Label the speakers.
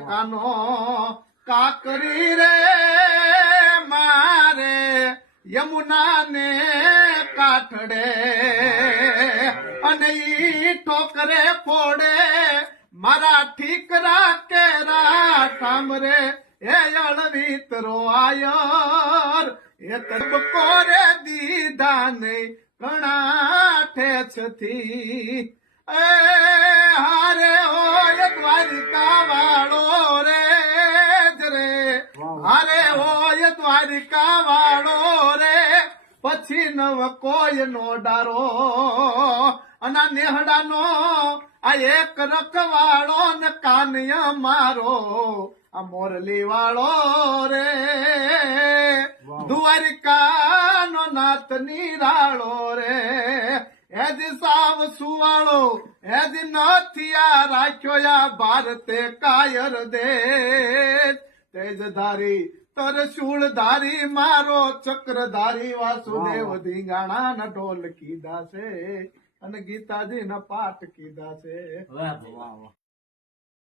Speaker 1: કાનો કાકરી રે મારે યમુના ને કાઠડે અને ઈ ઠોકરે ફોડે મારા ઠીકરા કેરા સામરે એ અળવિતરો આયર એ તબકો રે દીધા નહીં ઘણા ઠેછથી એ હારે હોય દ્વારિકા હોય વાળો રે. પછી નવ કોઈ નો ડારો. અને નેહડા નો આ એક રખવાળો ને કાનિયા મારો. આ મોરલી વાળો રે. દ્વારિકા નો નાથ નિરાળો રે. એજી સાવ સુવાળો એજી નથિયા રાખ્યો આ ભારતે કાયર દે. તેજધારી તરશૂળધારી મારો ચક્રધારી વાસુદેવ ધીંગાણા ન ઢોલ કીધા છે અને ગીતાજી ના પાઠ કીધા છે.
Speaker 2: વાહ.